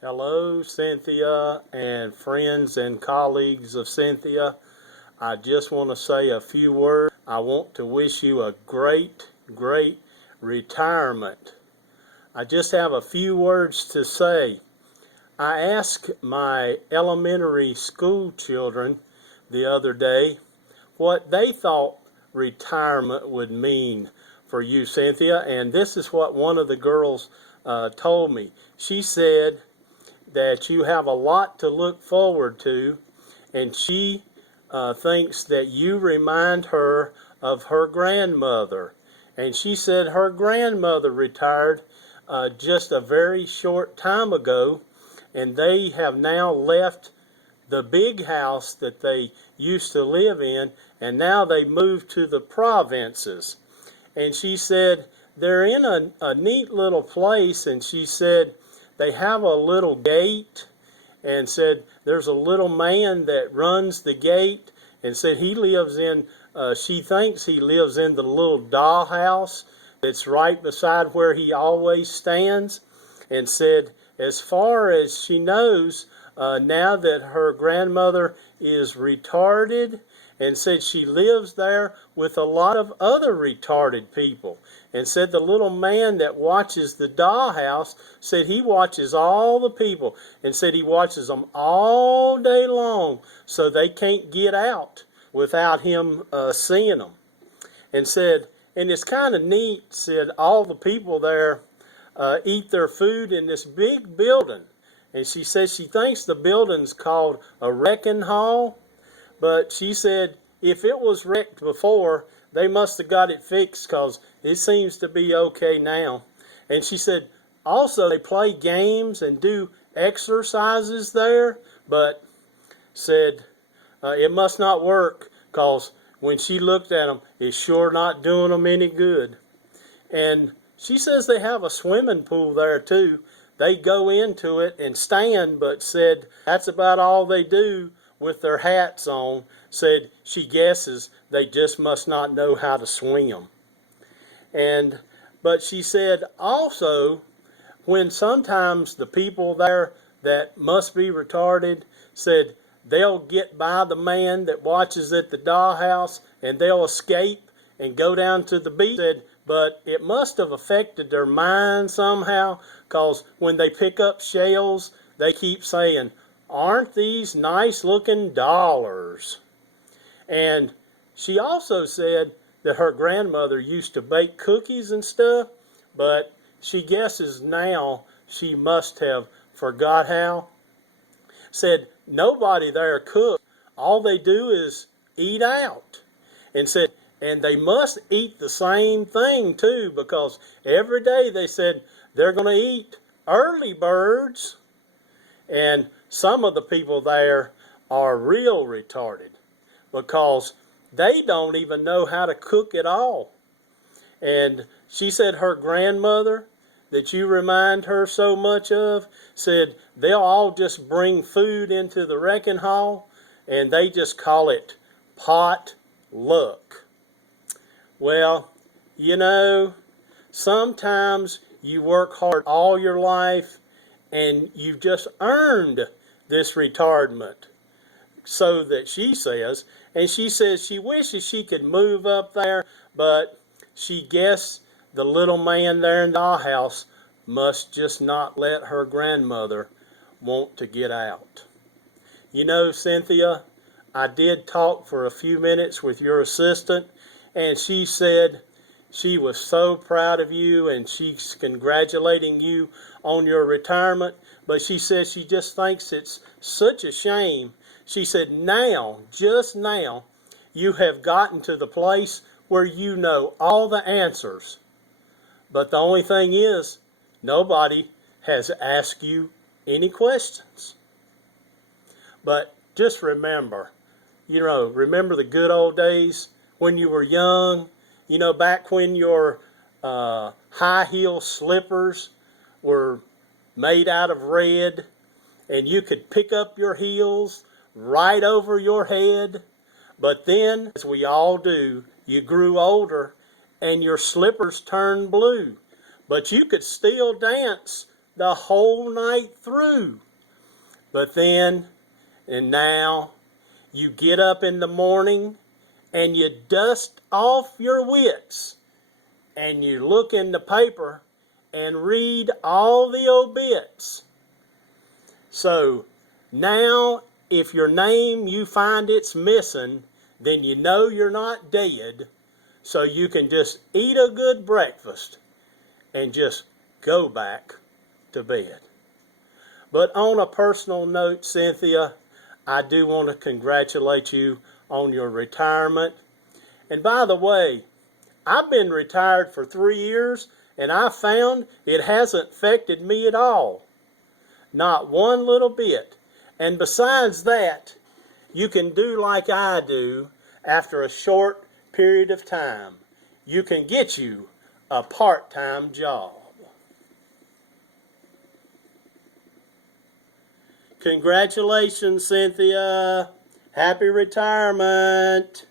Hello, Cynthia, and friends and colleagues of Cynthia. I just want to say a few words. I want to wish you a great retirement. I just have a few words to say. I asked my elementary school children the other day what they thought retirement would mean for you, Cynthia, and this is what one of the girls told me. She said that you have a lot to look forward to, and she thinks that you remind her of her grandmother. And she said her grandmother retired just a very short time ago, and they have now left the big house that they used to live in, and now they moved to the provinces. And she said they're in a neat little place, and she said they have a little gate, and said there's a little man that runs the gate, and said he lives in, she thinks he lives in the little dollhouse that's right beside where he always stands, and said as far as she knows, now that her grandmother is retarded, and said she lives there with a lot of other retarded people, and said the little man that watches the dollhouse said he watches all the people, and said he watches them all day long so they can't get out without him seeing them. And said, and it's kind of neat, said all the people there eat their food in this big building. And she says she thinks the building's called a wrecking hall. But she said if it was wrecked before, they must have got it fixed because it seems to be okay now. And she said also they play games and do exercises there, but said it must not work because when she looked at them, it's sure not doing them any good. And she says they have a swimming pool there too. They go into it and stand, but said that's about all they do with their hats on. Said she guesses they just must not know how to swim. But she said also when sometimes the people there that must be retarded, said they'll get by the man that watches at the dollhouse and they'll escape and go down to the beach. Said, but it must have affected their mind somehow, because when they pick up shells, they keep saying, aren't these nice looking dollars? And she also said that her grandmother used to bake cookies and stuff, but she guesses now she must have forgot how. Said nobody there cooks. All they do is eat out. And said, and they must eat the same thing too, because every day they said they're going to eat early birds. And some of the people there are real retarded because they don't even know how to cook at all. And she said her grandmother that you remind her so much of, said they'll all just bring food into the wrecking hall and they just call it pot luck. Well, you know, sometimes you work hard all your life and you've just earned this retardment. So that she says, and she says she wishes she could move up there, but she guessed the little man there in the dollhouse must just not let her grandmother want to get out. You know, Cynthia, I did talk for a few minutes with your assistant, and she said she was so proud of you and she's congratulating you on your retirement, but she says she just thinks it's such a shame. She said now, just now, you have gotten to the place where you know all the answers. But the only thing is, nobody has asked you any questions. But just remember, remember the good old days when you were young, back when your high heel slippers were made out of red and you could pick up your heels right over your head. But then, as we all do, you grew older and your slippers turned blue. But you could still dance the whole night through. But then, and now, you get up in the morning and you dust off your wits and you look in the paper and read all the obits. So now, if your name you find it's missing, then you know you're not dead, so you can just eat a good breakfast and just go back to bed. But on a personal note, Cynthia, I do want to congratulate you on your retirement. And by the way, I've been retired for 3 years, and I found it hasn't affected me at all. Not one little bit. And besides that, you can do like I do after a short period of time. You can get you a part-time job. Congratulations, Cynthia. Happy retirement.